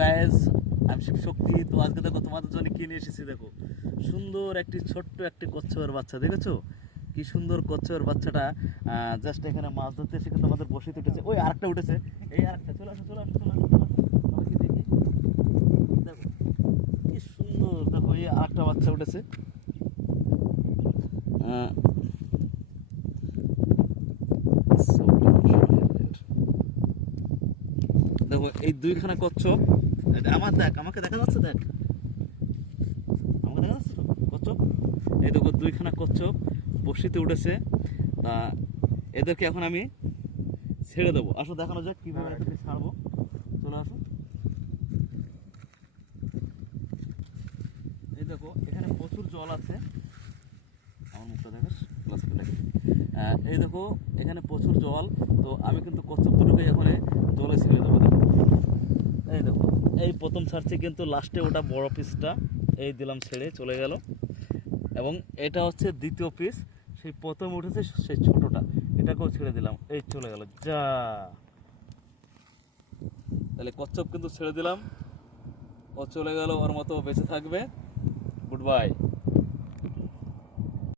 Guys, আমি শিব শক্তি। তো আজকে দেখো তোমাদের জন্য কি নিয়ে এসেছি। দেখো সুন্দর একটি ছোট্ট একটি কচ্ছপের বাচ্চা, দেখেছো কি সুন্দর কচ্ছপের বাচ্চাটা। জাস্ট এখানে মাছ ধরতে এসে কিন্তু আমাদের বসিতে উঠেছে। ওই আরেকটা উঠেছে, এই আরেকটা, চলে আসো চলে আসো চলে আসো চলে আসো, আমাকে দেখি। দেখো কি সুন্দর, দেখো এই আরেকটা বাচ্চা উঠেছে। দেখো এই দুইখানা কচ্ছপ, আমার দেখ, আমাকে দেখা যাচ্ছে, দেখ আমাকে দেখা যাচ্ছে তো কচ্ছপ। এই দেখো দুইখানা কচ্ছপ বড়শিতে উঠেছে। তা এদেরকে এখন আমি ছেড়ে দেবো। আসো দেখানো যাক কীভাবে এদেরকে ছাড়বো। চলে আসো। এই দেখো এখানে প্রচুর জল আছে। আমার মুখটা দেখাস, গ্লাসটা দেখ। এই দেখো এখানে প্রচুর জল। তো আমি কিন্তু কচ্ছপ দুটোকে এখন জলে ছেড়ে দেবো। দেখো এই দেখো, এই প্রথম ছাড়ছি কিন্তু লাস্টে ওটা বড় পিসটা এই দিলাম, ছেড়ে চলে গেল। এবং এটা হচ্ছে দ্বিতীয় পিস, সেই প্রথম উঠেছে সেই ছোটটা, এটাকেও ছেড়ে দিলাম, এই চলে গেল যা। তাহলে কচ্ছপ কিন্তু ছেড়ে দিলাম, ও চলে গেল, ওর মতো বেঁচে থাকবে। Good bye.